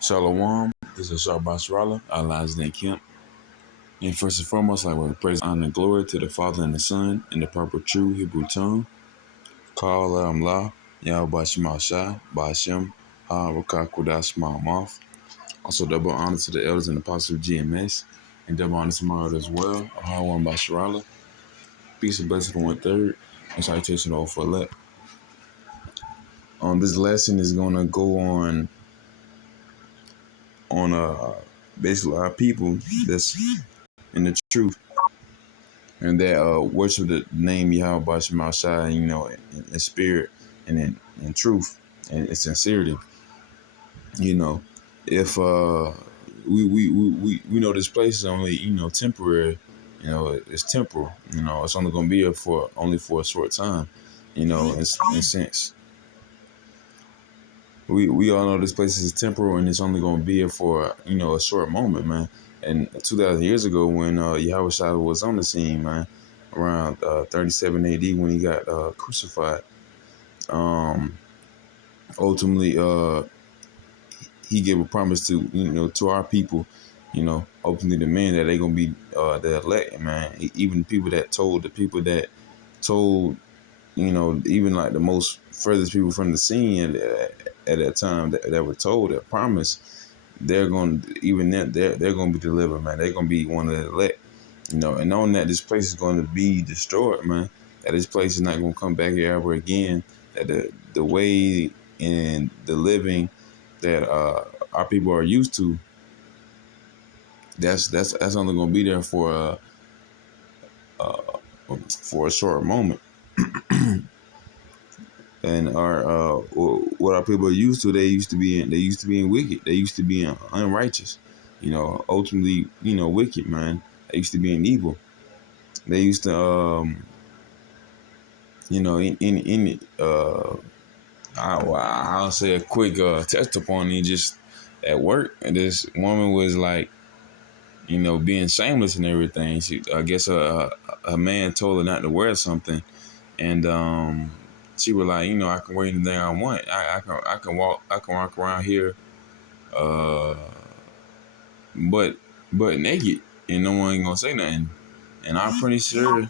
Shalom, this is Shabbat Shalom, Allah's name Kemp. And first and foremost, I would praise, honor, and glory to the Father and the Son in the proper true Hebrew tongue. Call La, Yahweh Shema Shai, Ba'ashem, Ha Rakah Kodash Ma'amoth. Also, double honor to the elders and apostles of GMS, and double honor to my as well, Ahawan Basharala. Peace and blessing for 1/3, and citation all for elect. This lesson is going to go on basically our people that's in the truth and that worship the name Yahweh Bashim Shai, in spirit and in truth and in sincerity. If we know this place is only temporary, it's temporal. It's only gonna be here for a short time. In sense, we all know this place is temporal and it's only gonna be here for a short moment, man. And 2,000 years ago, when Yahweh Shai was on the scene, man, around 37 AD when he got crucified. Ultimately, he gave a promise to our people, ultimately the men that they gonna be the elect, man. Even the people that told, even like the most furthest people from the scene at that time that were told that promise, they're gonna they're gonna be delivered, man. They're gonna be one of the elect. And knowing that this place is going to be destroyed, man, that this place is not going to come back here ever again, that the way and the living that our people are used to, that's only going to be there for a short moment. And what our people are used to, they used to be in wicked, they used to be in unrighteous, ultimately, wicked, man. They used to be in evil. They used to I'll say a quick touch upon it. Just at work, and this woman was like, being shameless and everything. I guess her man told her not to wear something, and she was like, I can wear anything I want. I can walk around here, uh, but naked, and no one ain't gonna say nothing. And I'm pretty sure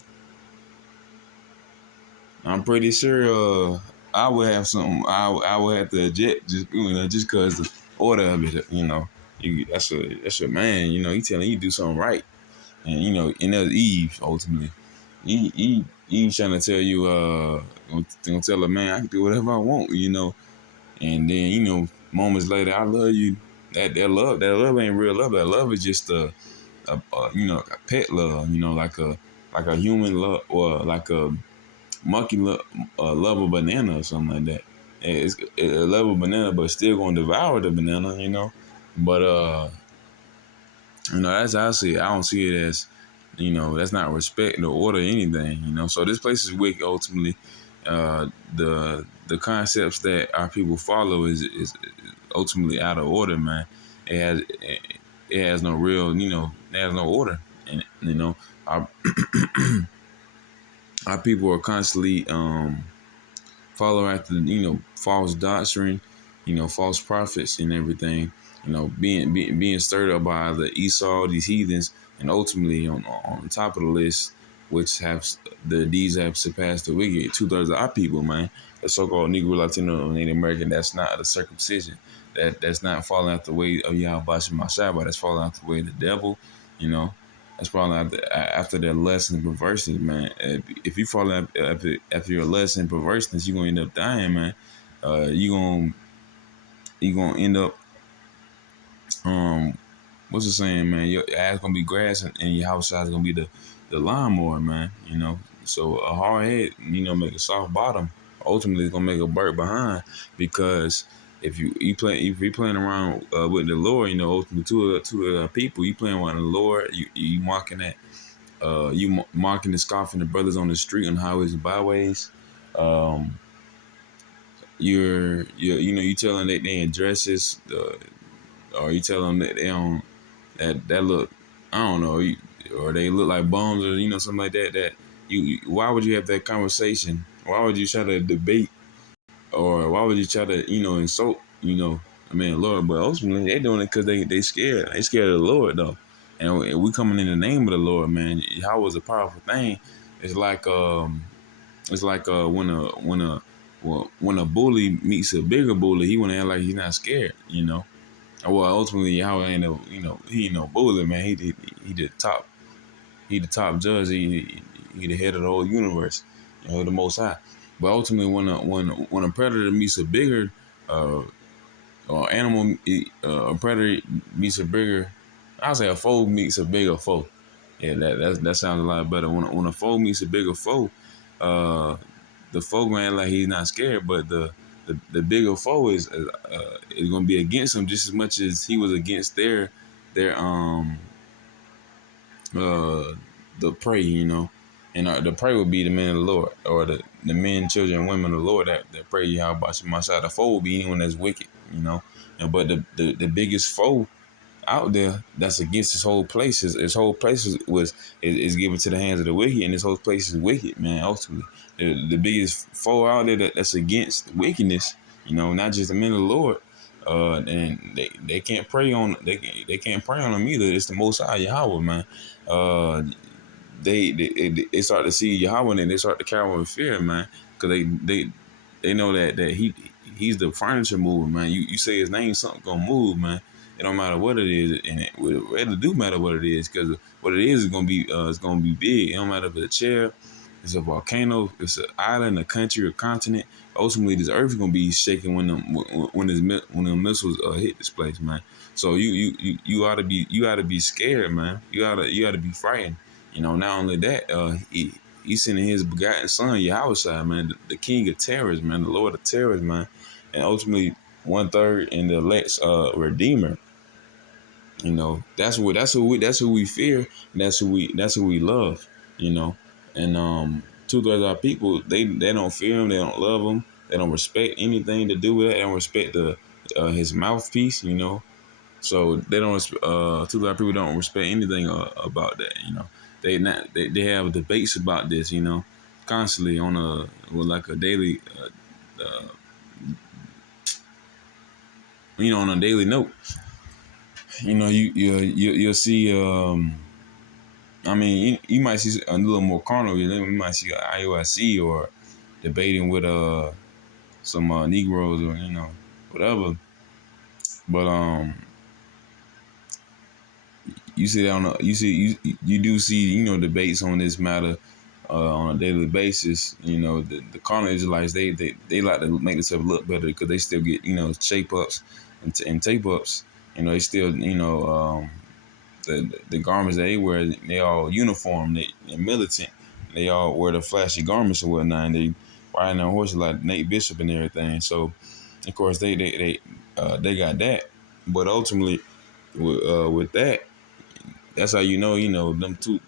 I would have something. I would have to object just cause the order of it. That's your man. He telling you to do something right, and that's Eve ultimately. Eve trying to tell you gonna tell a man I can do whatever I want. And then moments later I love you. That love ain't real love. That love is just a pet love. Like a human love or like a monkey love a banana or something like that. It's a love a banana, but still gonna devour the banana, But that's how I see it. I don't see it as, that's not respect or order or anything, So this place is wicked ultimately. The concepts that our people follow is ultimately out of order, man. It has no real, it has no order, and our our people are constantly follow after false doctrine, false prophets and everything, being stirred up by the Esau, these heathens, and ultimately on top of the list, which these have surpassed the wicked, 2/3 of our people, man, the so-called Negro, Latino, and Native American. That's not the circumcision. That's not following out the way of Yahweh Shema. That's following out the way of the devil, you know. That's probably after their lust and perverseness, man. If you fall after your lust and perverseness, you're gonna end up dying, man. You gonna end up what's the saying, man? Your ass gonna be grass and your house size gonna be the lawnmower, man. So a hard head, make a soft bottom. Ultimately, it's gonna make a bird behind, because if you're playing around with the Lord, ultimately to people, you playing with the Lord, you mocking that. You mocking and scoffing the brothers on the street, on highways and byways. You telling that they in dresses, or you tell them that they don't that look, I don't know, or they look like bums, or something like that. Why would you have that conversation? Why would you try to debate, or why would you try to insult I mean, Lord, but ultimately they doing it because they scared. They scared of the Lord though, and we coming in the name of the Lord, man. Yahweh is a powerful thing. It's like when a bully meets a bigger bully, he wanna act like he's not scared, you know. Well, ultimately, Yahweh ain't no, he ain't no bully, man. He the top, he the top judge. He the head of the whole universe, the Most High. But ultimately, when a predator meets a bigger uh, animal, a predator meets a bigger, I'll say a foe meets a bigger foe. Yeah, that sounds a lot better. When a foe meets a bigger foe, uh, the foe gonna act like he's not scared, but the bigger foe is gonna be against him just as much as he was against their uh the prey, and the prey would be the men of the Lord, or the men, children, and women of the Lord that pray Yahweh my side. The foe would be anyone that's wicked, but the biggest foe out there that's against his whole place. His whole place is given to the hands of the wicked, and his whole place is wicked, man. Ultimately, the biggest foe out there that's against wickedness, not just the men of the Lord. And they can't pray on they can't pray on them either. It's the Most High Yahweh, man. Uh, they start to see Yahweh and they start to cower in fear, man, because they know that he's the furniture mover, man. You say his name, something gonna move, man. It don't matter what it is, and it do matter what it is, because what it is it's gonna be big. It don't matter if it's a chair, it's a volcano, it's an island, a country, a continent. Ultimately, this earth is gonna be shaking when the missiles hit this place, man. So you ought to be scared, man. You ought to be frightened. Not only that, he sending his begotten son, Yahweh, man, the king of terrors, man, the Lord of terrors, man, and ultimately 1/3 in the elect's redeemer. That's who we fear, and that's who we love, and 2/3 of our people, they don't fear him, they don't love him, they don't respect anything to do with it, they don't respect his mouthpiece, so they don't. 2/3 of our people don't respect anything about that, They have debates about this, constantly like a daily, on a daily note. You'll see. I mean, you might see a little more carnal. You might see IOIC or debating with some Negroes or whatever. But you see that you do see debates on this matter on a daily basis. The carnal Israelites, they like to make themselves look better because they still get shape ups and tape ups. They still the garments that they wear, they all uniform, they're militant. They all wear the flashy garments and whatnot, and they riding on horses like Nate Bishop and everything. So, of course, they got that. But ultimately, with that, that's how them two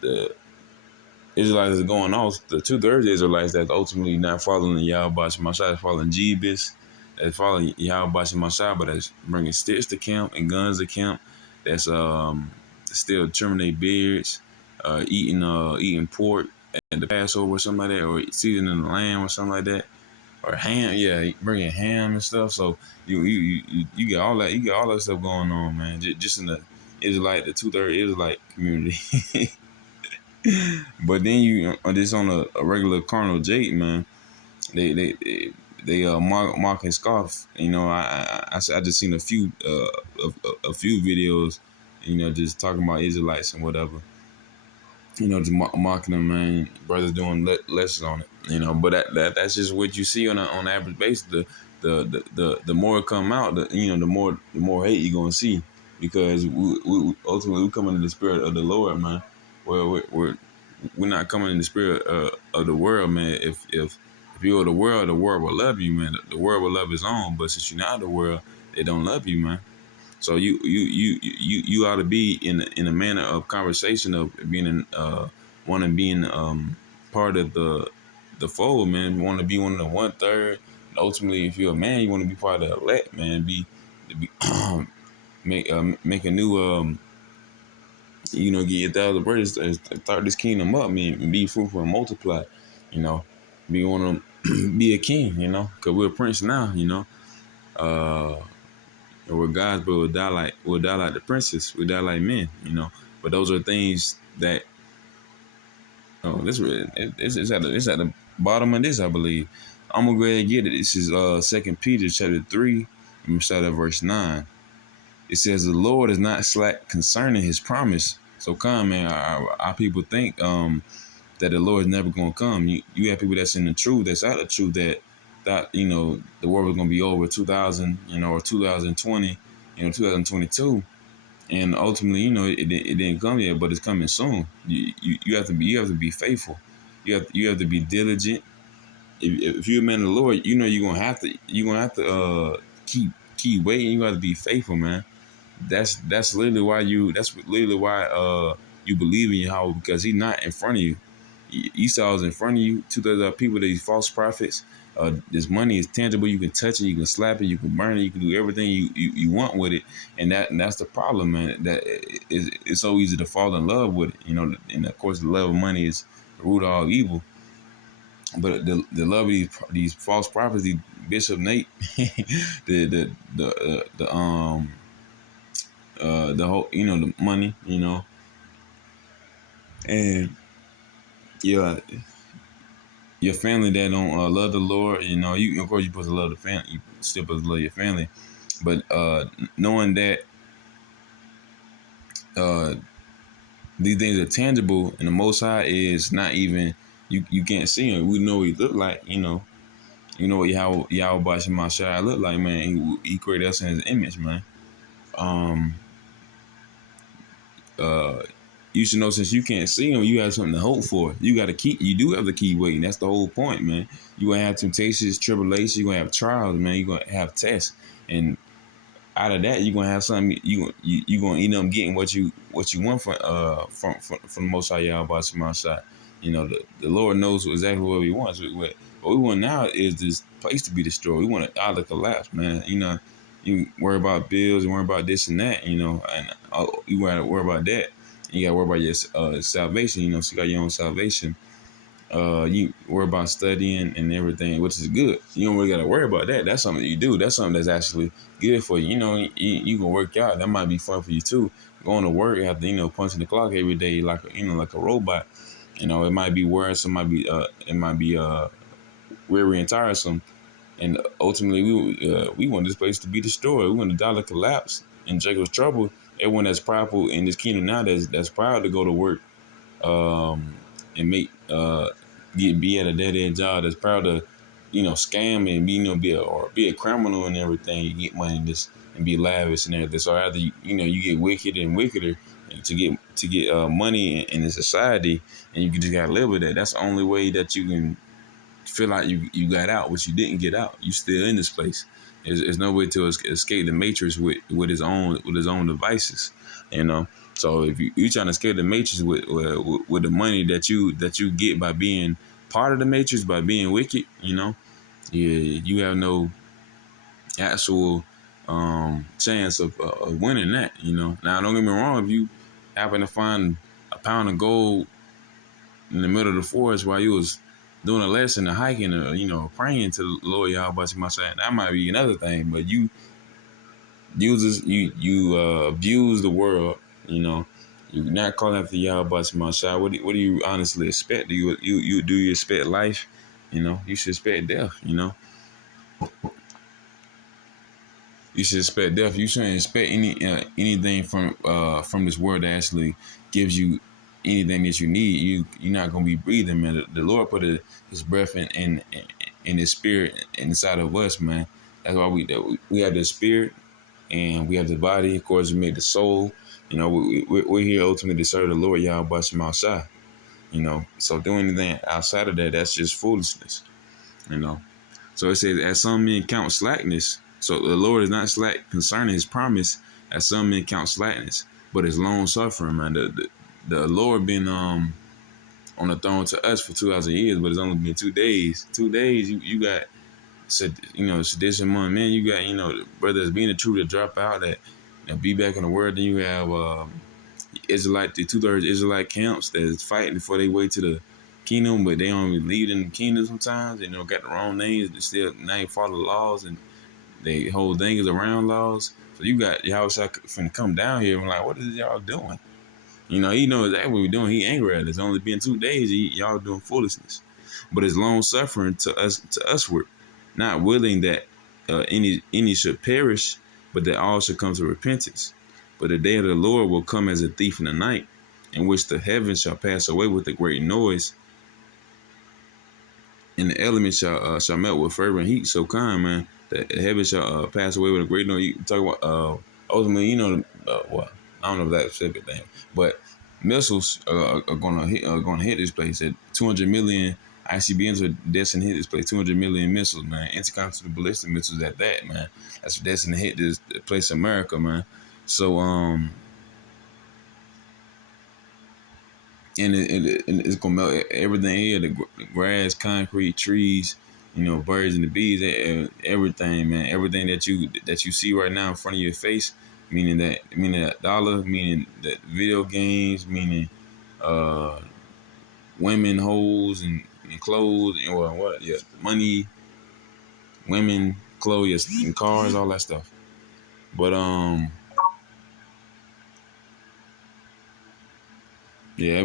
the Israelites are going off. The 2/3 Israelites that's ultimately not following Yahweh Shemashah, following Jebus, that's following Yahweh Shemashah, but that's bringing sticks to camp and guns to camp. That's still trimming their beards, eating pork at the Passover or something like that, or seasoning the lamb or something like that, or ham. Yeah, bringing ham and stuff. So you get all that. You get all that stuff going on, man. Just in the Israelite, the 2/3 Israelite community. But then you just on a regular carnal jake, man. They mock and scoff. I just seen a few videos, just talking about Israelites and whatever. Just mocking them, man. Brothers doing lessons on it. But that's just what you see on an average basis. The more it come out, the more hate you gonna see, because we ultimately we come into the spirit of the Lord, man. Well, we're not coming in the spirit of the world, man. If you were the world will love you, man. The world will love its own, but since you're not the world, they don't love you, man. So you ought to be in a manner of conversation of being one of being part of the fold, man. You want to be one of the 1/3. And ultimately, if you're a man, you want to be part of the elect, man. Be make a new get your 1,000 birds, start this kingdom up, man. Be fruitful and multiply, you know. Be one of them, be a king, because we're a prince now, Uh, we're gods, but we'll die like the princess. We'll die like men, you know. But those are things that this it's at the bottom of this, I believe. I'm gonna go ahead and get it. This is Second Peter chapter 3, and we start at verse 9. It says the Lord is not slack concerning his promise. So come, man, our people think that the Lord is never gonna come. You have people that's in the truth, that's out of the truth, that the world was gonna be over 2000, or 2020, 2022, and ultimately, it didn't come yet, but it's coming soon. You have to be faithful. You have to be diligent. If you're a man of the Lord, you're gonna have to keep waiting. You got to be faithful, man. That's literally why you believe in Yahweh, because He's not in front of you. Esau is in front of you. Two-thirds of people, these false prophets. This money is tangible. You can touch it. You can slap it. You can burn it. You can do everything you want with it. And that's the problem, man. That it's so easy to fall in love with it. And of course, the love of money is the root of all evil. But the love of these false prophets, these Bishop Nate, the whole, the money, and yeah, your family that don't love the Lord, you of course you're supposed to love the family, you still supposed to love your family, but knowing that uh, these things are tangible and the Most High is not even you can't see him. We know what he look like, what Yahweh Bashim Mashai look like, man. He created us in his image, man. Um, uh, you should know, since you can't see him, you have something to hope for. You do have to keep waiting. That's the whole point, man. You're gonna have temptations, tribulations, you're gonna have trials, man. You're gonna have tests. And out of that, you're gonna have something, you gonna end up getting what you want from the Most High Yahweh Shai. The Lord knows exactly what he wants. What we want now is this place to be destroyed. We want it out of collapse, man. You worry about bills, you worry about this and that, and you worry about that. You gotta worry about your salvation, so you got your own salvation. You worry about studying and everything, which is good. You don't really gotta worry about that. That's something you do. That's something that's actually good for you. You can work out. That might be fun for you too. Going to work, you have to, punching the clock every day like a robot. It might be worrisome, it might be weary and tiresome. And ultimately, we want this place to be destroyed. We want the dollar collapse and Jacob's trouble. Everyone that's prideful in this kingdom now, that's proud to go to work, and be at a dead end job. That's proud to, scam and be a criminal and everything. You get money and be lavish and everything. So either you get wicked and wickeder to get money in the society, and you can just gotta live with that. That's the only way that you can feel like you got out, but you didn't get out. You still in this place. There's no way to escape the matrix with his own devices, So if you're trying to escape the matrix with the money that you get by being part of the matrix, by being wicked, you have no actual chance of winning that. Now don't get me wrong, if you happen to find a pound of gold in the middle of the forest while you was doing a lesson or hiking or, praying to the Lord Yahweh Shai, that might be another thing. But you abuse the world, you're not calling after Yahweh Shai. What do you honestly expect? Do you expect life? You should expect death, You should expect death. You shouldn't expect anything from this world that actually gives you anything that you need. You're not gonna be breathing, man. The Lord put His breath in His spirit inside of us, man. That's why we have the spirit and we have the body. Of course, we made the soul. We're here ultimately to serve the Lord Yahweh Shai. So doing anything outside of that, that's just foolishness. So it says, as some men count slackness. So the Lord is not slack concerning His promise, as some men count slackness, but His long suffering, man. The Lord been on the throne to us for 2,000 years, but it's only been 2 days. 2 days, you got sedition among men. You got the brothers being the truth to drop out, that be back in the world. Then you have Israelite, the 2/3 Israelite camps that's fighting before they way to the kingdom, but they don't even lead in the kingdom sometimes. Got the wrong names. They still not follow the laws, and they whole thing is around laws. So you got y'all finna come down here and like, what is y'all doing? You know, he knows exactly what we're doing. He angry at us. It's only been 2 days. Y'all doing foolishness, but it's long suffering to usward, not willing that any should perish, but that all should come to repentance. But the day of the Lord will come as a thief in the night, in which the heavens shall pass away with a great noise, and the elements shall melt with fervent heat. So kind, man, the heavens shall pass away with a great noise. You talk about ultimately, you know, well, I don't know if that's specific thing, but missiles are gonna hit this place at 200 million. ICBMs are destined to hit this place. 200 million missiles, man. Intercontinental ballistic missiles at that, man. That's destined to hit this place, America, man. So and it's gonna melt everything here: the grass, concrete, trees, you know, birds and the bees, everything, man. Everything that you see right now in front of your face, meaning that dollar, meaning that video games, meaning uh women, hoes, and clothes, or what? Yeah, money, women, clothes, and cars, all that stuff. But yeah,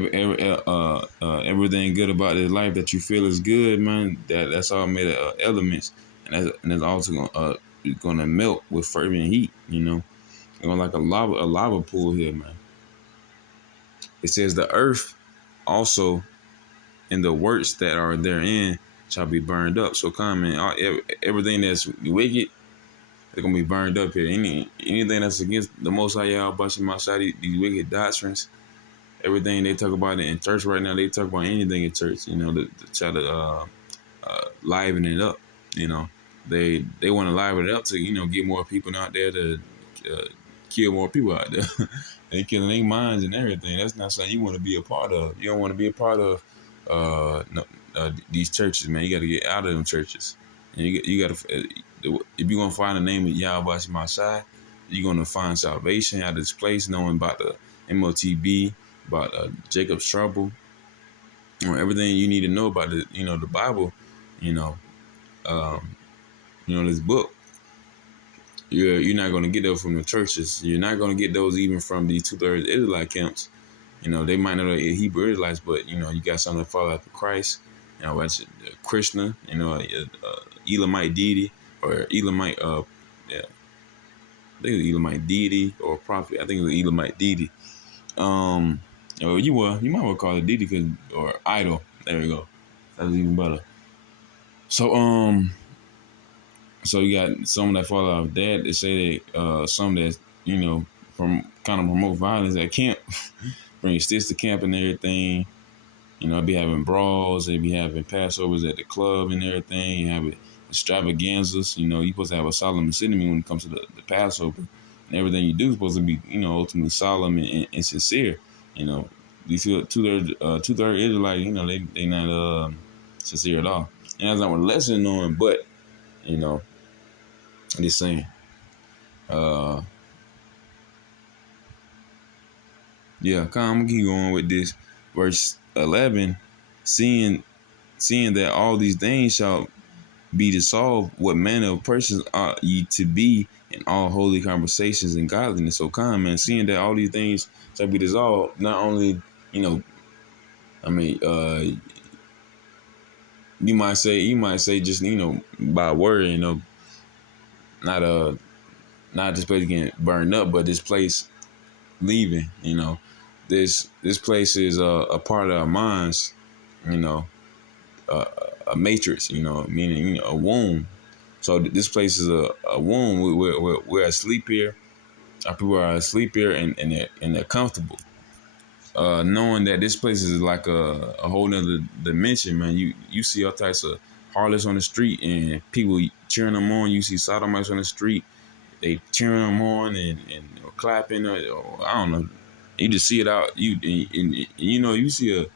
everything good about this life that you feel is good, man. That's all made of elements, and that's also gonna melt with fervent heat. You know, going like a lava pool here, man. It says the earth also and the works that are therein shall be burned up. So come in, everything that's wicked, they're gonna be burned up here. Anything that's against the Most High Yahweh Bashim outside these wicked doctrines, everything they talk about in church right now, they talk about anything in church, you know, to try to liven it up. You know, they want to liven it up to, you know, get more people out there to uh, kill more people out there. They killing their minds and everything. That's not something you want to be a part of. You don't want to be a part of no, these churches, man. You got to get out of them churches, and you got to if you're gonna find the name of Yahweh Shai, you're gonna find salvation out of this place, knowing about the MOTB, about Jacob's trouble, or everything you need to know about the, you know, the Bible, you know, um, this book. You're not gonna get those from the churches. You're not gonna get those even from these 2/3 Israelite camps. You know, they might not be Hebrew Israelites, but you know, you got something to follow after Christ. You know, that's Krishna. You know, Elamite deity or Elamite. Yeah, I think it was Elamite deity or prophet. I think it was Elamite deity. Or you might well call it deity or idol. There we go. That's even better. So so you got some that fall out of that. They say that some that, you know, from kind of promote violence at camp, bring sticks to camp and everything. You know, be having brawls. They be having Passovers at the club and everything. You have extravaganzas. You know, you're supposed to have a solemn assembly when it comes to the Passover. And everything you do is supposed to be, you know, ultimately solemn and sincere. You know, you feel two-third Israelite, you know, they not sincere at all. And that's not what the lesson on, but, you know, I'm just saying. Yeah, come keep going with this. Verse 11, seeing that all these things shall be dissolved, what manner of persons ought ye to be in all holy conversations and godliness? So come, man, seeing that all these things shall be dissolved, not only, you know, I mean, you might say just, you know, by word, you know, not this place getting burned up, but this place leaving, you know. This place is a part of our minds, you know, a matrix, you know, meaning, you know, a womb. So this place is a womb. We're asleep here. Our people are asleep here, and they're comfortable. Knowing that this place is like a whole nother dimension, man. You see all types of harlots on the street and people cheering them on. You see sodomites on the street, they cheering them on and clapping, or I don't know. You just see it out. You know, you see a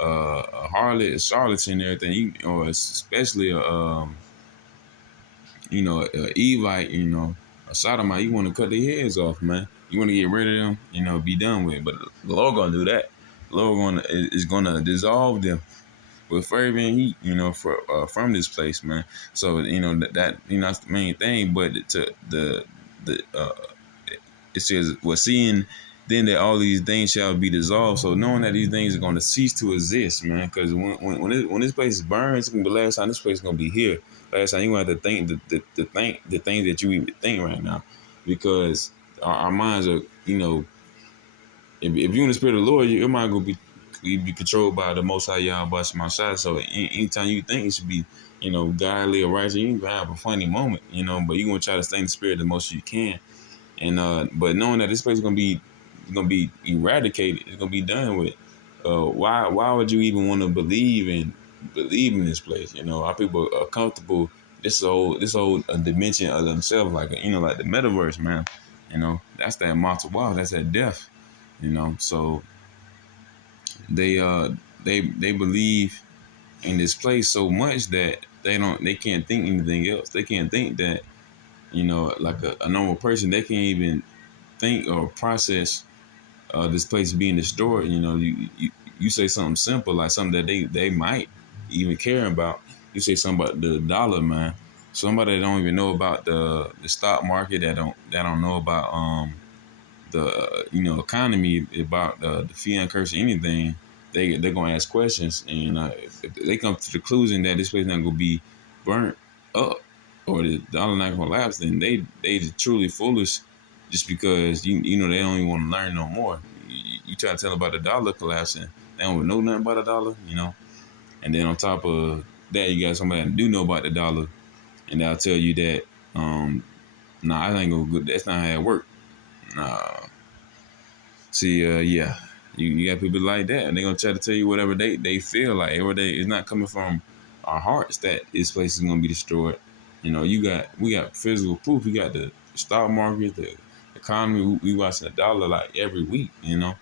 harlot, a charlatan, and everything. Or especially you know, a Evite, you know, a sodomite. You want to cut their heads off, man. You want to get rid of them, you know, be done with it. But the Lord gonna do that. The Lord is gonna dissolve them with fervent heat, for from this place, man. So that that's the main thing. But to the it says, well, seeing then that all these things shall be dissolved. So knowing that these things are going to cease to exist, man, because when this place burns, it's gonna be the last time this place is gonna be here. Last time you gonna have to think the things that you even think right now, because our minds are, if you're in the spirit of the Lord, your mind gonna be controlled by the Most High Yahweh Shai. So anytime you think it should be, godly or righteous, you can have a funny moment, but you're gonna try to stay in the spirit the most you can. And but knowing that this place is gonna be eradicated, it's gonna be done with. Why would you even want to believe in this place? Our people are comfortable. This whole dimension of themselves, like like the metaverse, man. That's that mortal wow, that's that death. So they believe in this place so much that they can't think anything else. They can't think that like a normal person, they can't even think or process this place being destroyed. You say something simple, like something that they might even care about. You say something about the dollar, man. Somebody that don't even know about the stock market, that don't know about the economy, about the fiat currency, anything. They're gonna ask questions, and if they come to the conclusion that this place not gonna be burnt up or the dollar not gonna collapse, then they truly foolish, just because they don't even want to learn no more. You try to tell them about the dollar collapsing, they don't know nothing about the dollar, and then on top of that, you got somebody that do know about the dollar, and they'll tell you that, nah, I ain't gonna good. That's not how it work. Nah. See, yeah, you got people like that, and they're gonna try to tell you whatever they feel like. Every day, it's not coming from our hearts that this place is gonna be destroyed. We got physical proof. We got the stock market, the economy. We watching the dollar like every week, and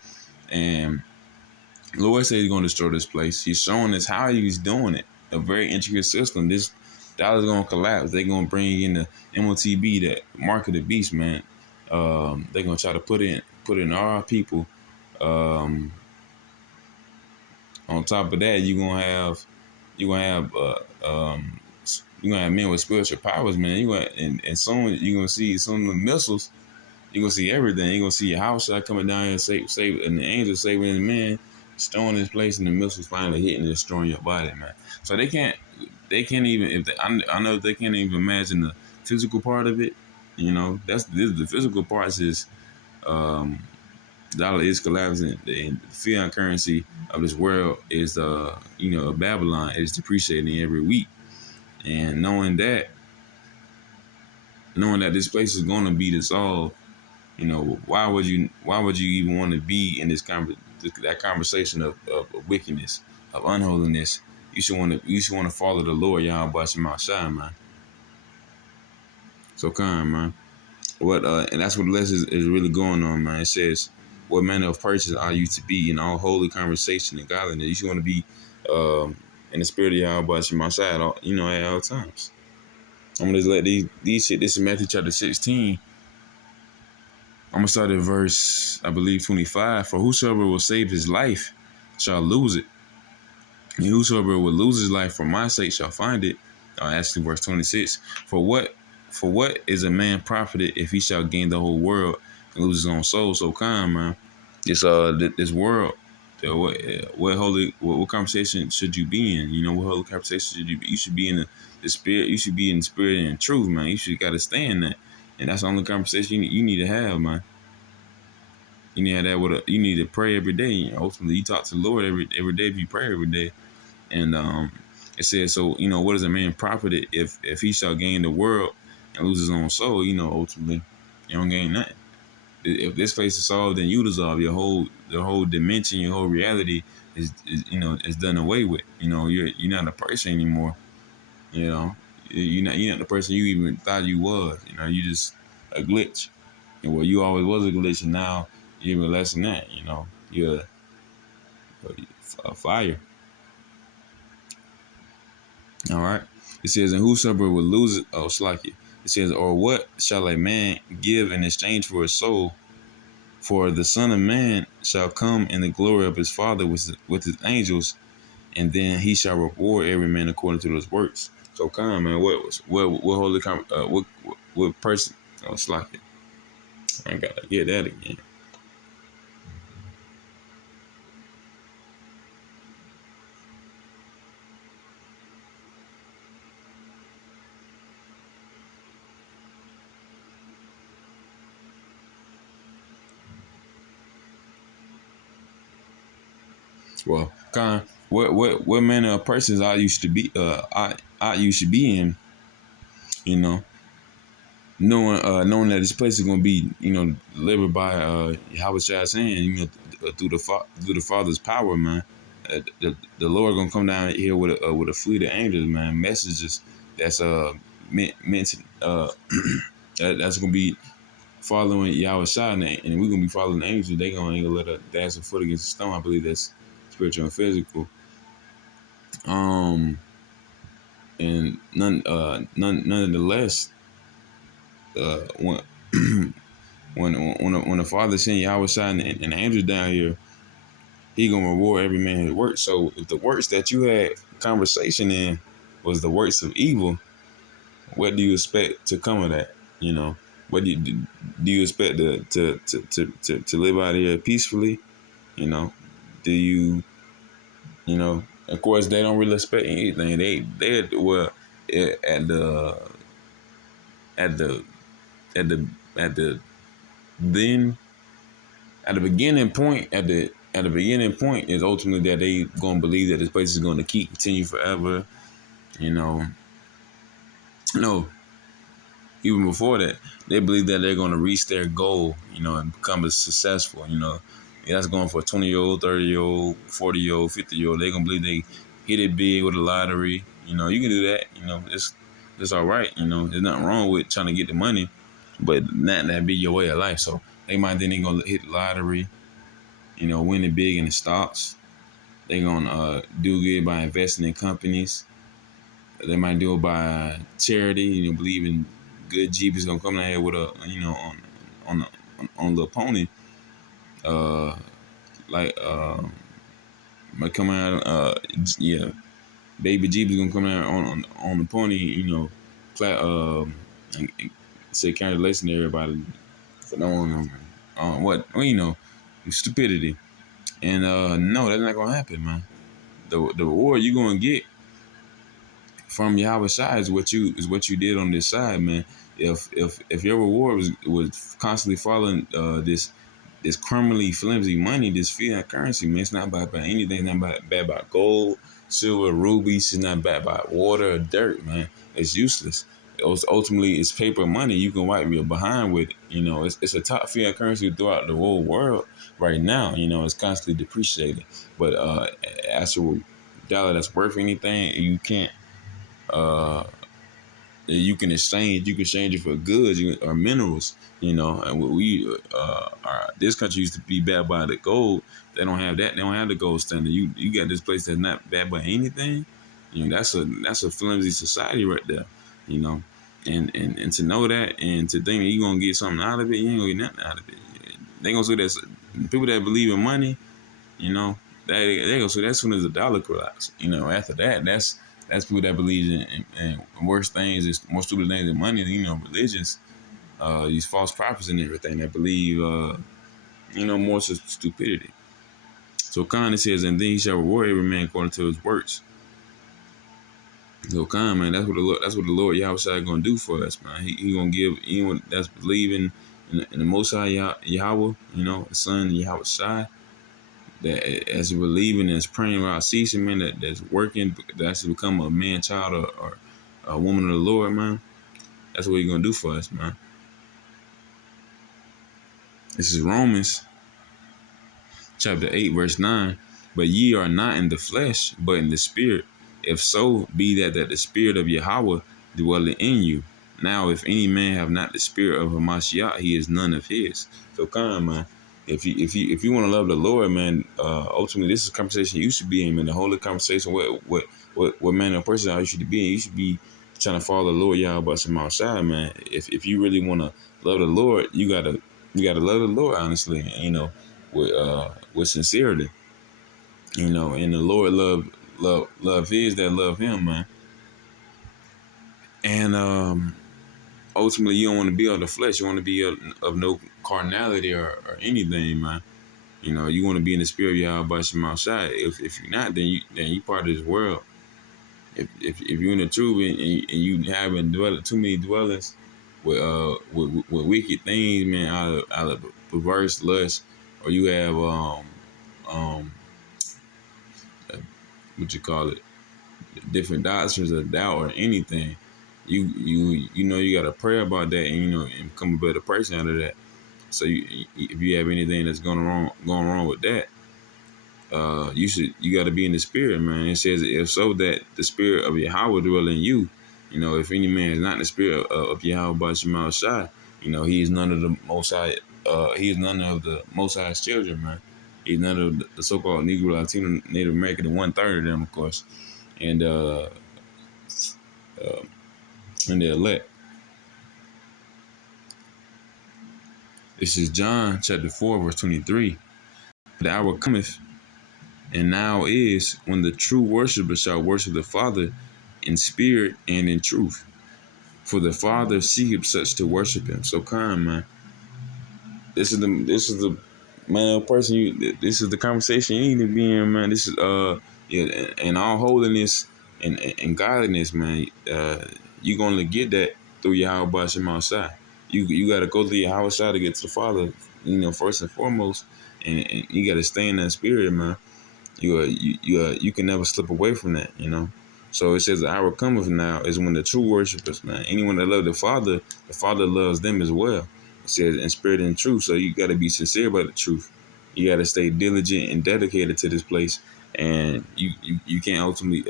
Lord said he's gonna destroy this place. He's showing us how he's doing it. A very intricate system. This dollar's gonna collapse. They're gonna bring in the MOTB, that mark of the beast, man. They're gonna try to put in our people. Um, on top of that, you're gonna have men with spiritual powers, man. And soon you're gonna see some of the missiles. You're gonna see everything. You're gonna see your house shot coming down here and save, and the angels saving the man, storing this place, and the missiles finally hitting and destroying your body, man. So they can't even, I know they can't even imagine the physical part of it. The physical parts is, dollar is collapsing, and the fiat currency of this world is Babylon is depreciating every week. And knowing that this place is going to be dissolved, why would you even want to be in that conversation of wickedness, of unholiness? You should want to follow the Lord, Yahweh Shai, man. So kind, man. And that's what the lesson is really going on, man. It says, what manner of person are you to be in all holy conversation and godliness? You should want to be in the spirit of Yahweh Shai at all times. I'm gonna just let these shit. This is Matthew chapter 16. I'm gonna start at verse, I believe, 25. For whosoever will save his life shall lose it, and whosoever will lose his life for my sake shall find it. Actually, verse 26. For what is a man profited if he shall gain the whole world and lose his own soul? So kind, man. This world. What conversation should you be in? What holy conversation should you be? You should be in the spirit. You should be in the spirit and in truth, man. You should gotta stay in that, and that's the only conversation you need to have, man. You need to have that you need to pray every day. Ultimately, you talk to the Lord every day if you pray every day. And it says, so what is a man profited if he shall gain the world and lose his own soul? Ultimately, you don't gain nothing. If this place is solved, then you dissolve your whole dimension, your whole reality is done away with. You're not a person anymore. You're not the person you even thought you was. You just a glitch. And well, you always was a glitch, and now you're even less than that. You're a fire. All right. It says, and whosoever will lose it, Shlaki. It says, or what shall a man give in exchange for his soul? For the Son of Man shall come in the glory of his Father with his angels, and then he shall reward every man according to his works. So come, man, what holy what person? Oh, slack it. I gotta get that again. Well, Con, what manner of persons I used to be I used to be in, you know, knowing that this place is gonna be, delivered by Yahweh Shai's hand, through the Father's power, man. The Lord gonna come down here with a fleet of angels, man, messages that's meant to that's gonna be following Yahweh Shai, and we're gonna be following the angels. They gonna ain't gonna let us dash a foot against the stone. I believe that's spiritual and physical. Um, and nonetheless, when when the Father sent Yahweh Shai and the angels down here, He gonna reward every man his work. So if the works that you had conversation in was the works of evil, what do you expect to come of that? You know, what do you expect to live out here peacefully? You know, do you Of course, they don't really expect anything. They well at the at the at the at the then at the beginning point at the beginning point is ultimately that they gonna believe that this place is gonna continue forever. You know, no, even before that, they believe that they're gonna reach their goal. And become as successful. That's going for a 20-year-old, 30-year-old, 40-year-old, 50-year-old. They gonna believe they hit it big with a lottery. You can do that. It's all right. There's nothing wrong with trying to get the money, but not that be your way of life. So they might then they gonna hit the lottery. Win it big in the stocks. They gonna do good by investing in companies. They might do it by charity. Believe in good Jeep gonna come down here with a on on the pony. Uh, like might come out. Yeah, baby Jeep is gonna come out on the pony. Plat, and say congratulations to everybody for knowing stupidity. And no, that's not gonna happen, man. The reward you gonna get from Yahweh Shai is what you did on this side, man. If your reward was constantly following this criminally flimsy money, this fiat currency, man, it's not backed by anything. It's not backed by gold, silver, rubies. It's not backed by water or dirt, man. It's useless. Ultimately, it's paper money. You can wipe your behind with it. It's a top fiat currency throughout the whole world right now. It's constantly depreciating. But actual dollar that's worth anything, you can't. Uh, you can exchange it for goods or minerals. And this country used to be backed by the gold. They don't have that. They don't have the gold standard. You got this place that's not backed by anything. That's a flimsy society right there. you know and to know that, and to think that you're gonna get something out of it, you ain't gonna get nothing out of it. They gonna say that people that believe in money, you know they gonna say that as soon as the dollar collapse. After that, that's people that believe in worse things, is more stupid things than money. Religions, these false prophets and everything that believe, more stupidity. So Khan says, and then he shall reward every man according to his works. So Khan, man, that's what the Lord Yahweh Shai gonna do for us, man. He gonna give anyone that's believing in the Most High Yahweh, the Son Yahweh Shai, that as believing and as praying without ceasing, man, that's working, that's to become a man, child, or a woman of the Lord, man. That's what He gonna do for us, man. This is Romans chapter 8, verse 9. But ye are not in the flesh, but in the spirit. If so, be that the spirit of Yahweh dwelleth in you. Now, if any man have not the spirit of Hamashiach, he is none of his. So come, man. If you want to love the Lord, man, ultimately this is a conversation you should be in, man. The whole conversation, what man or person you should be in. You should be trying to follow the Lord Yahweh some outside, man. If you really want to love the Lord, you gotta love the Lord honestly, with sincerity. And the Lord love his that love him, man. And ultimately, you don't want to be of the flesh. You want to be of no carnality or anything, man. You know, you want to be in the spirit of Yahweh Shem Shai. If you're not, then you part of this world. If you're in the truth and you haven't developed too many dwellings with wicked things, man, out of perverse lust, or you have um what you call it, different doctrines of doubt or anything, you know you got to pray about that, and you know, and become a better person out of that. So if you have anything that's going wrong with that, you got to be in the spirit, man. It says, if so, that the spirit of Yahweh dwell in you. You know, if any man is not in the spirit of Yahweh by Shemal Shai, you know, he is none of the Most High. He is none of the Most High's children, man. He's none of the so-called Negro, Latino, Native American, and 1/3 of them, of course, and uh, and the elect. This is John chapter 4, verse 23. The hour cometh, and now is, when the true worshiper shall worship the Father in spirit and in truth. For the Father seeketh such to worship him. So kind, man. This is the man of person this is the conversation you need to be in, man. This is yeah, and all holiness and godliness, man. You gonna get that through Yahweh Shem Shai. You gotta go through Yahweh Shai to get to the Father, you know, first and foremost. And you gotta stay in that spirit, man. You can never slip away from that, you know. So it says the hour cometh now is when the true worshipers, man, anyone that love the Father loves them as well. It says in spirit and truth. So you got to be sincere about the truth. You got to stay diligent and dedicated to this place, and you can't ultimately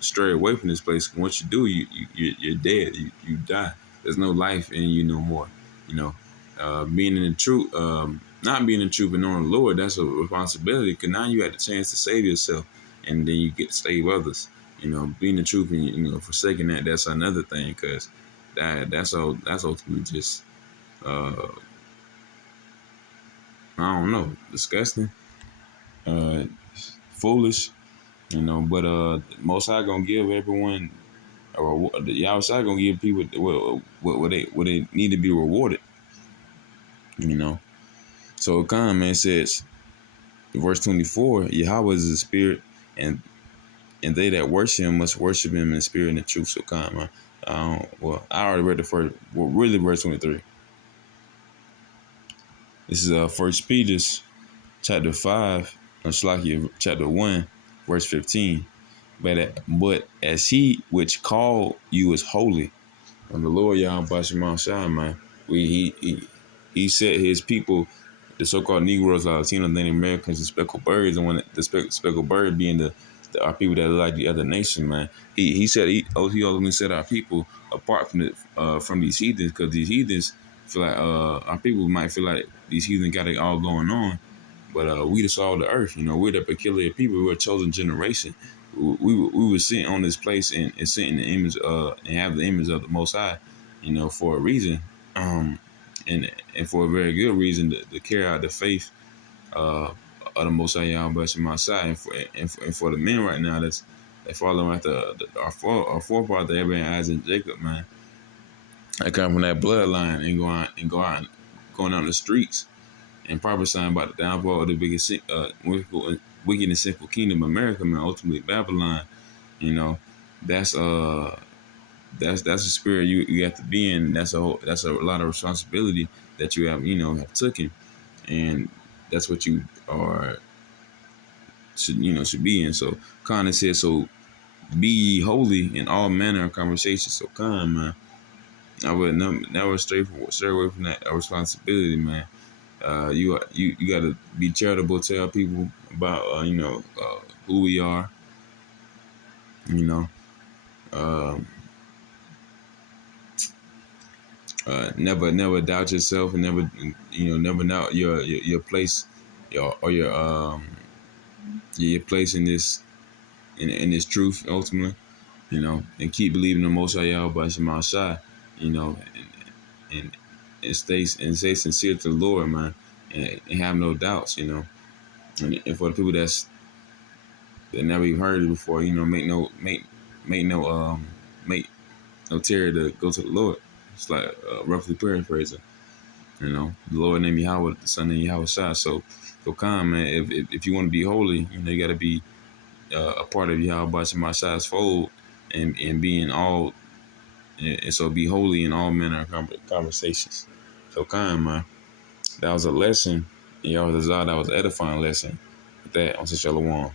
stray away from this place. Once you do, you're dead. You die. There's no life in you no more. You know, being in the truth. Not being in truth and knowing the Lord, that's a responsibility, because now you have the chance to save yourself, and then you get to save others. You know, being the truth and, you know, forsaking that, that's another thing, because that's ultimately just uh I don't know, disgusting, uh foolish, you know. But Most High gonna give everyone a reward. The outside gonna give people what they need to be rewarded, you know. So Khan, man, says verse 24, Yahweh is the spirit, and they that worship him must worship him in spirit and in truth. So come, man. Well, I already read the first, well, really verse 23. This is First Peter's chapter 5, Shlakia chapter 1, verse 15. But as he which called you is holy, and the Lord Yahweh Bashim Shai, man, he set his people, the so-called Negroes, Latino, Native Americans, and speckled birds, and when the speckled bird being our people that are like the other nation, man. He said he ultimately set our people apart from these heathens, because these heathens feel like our people might feel like these heathens got it all going on, but we the salt of the earth. You know, we're the peculiar people. We're a chosen generation. We were sent on this place and sent in the image and have the image of the Most High, you know, for a reason, um, and for a very good reason, to carry out the faith of the Most High Yahweh Shema Shai, and for the men right now that's following after our forefather Abraham, Isaac, and Jacob, man. I come from that bloodline and going out in the streets and prophesying about the downfall of the biggest wicked and sinful kingdom of America, man. Ultimately Babylon, you know. That's that's a spirit you have to be in. That's a lot of responsibility that you have taken, and that's what you are should be in. So Khan said, so be ye holy in all manner of conversation. So Khan, man, I would never stray away from that responsibility, man. You got to be charitable, tell people about who we are, you know. Um, never doubt yourself, and never doubt your place, your place in this truth ultimately, and keep believing the Most High Yahweh Shema Shai, you know, and stay sincere to the Lord, man, and have no doubts, and for the people that never even heard it before, make no make no terror to go to the Lord. It's like roughly paraphrasing. The Lord named Yahweh, the Son named Yahweh Shai. So come, man. If you want to be holy, you got to be a part of Yahweh Shai's fold, and being all, and so be holy in all manner of conversations. So come, man. That was a lesson. That was an edifying lesson. With that, on Shalom.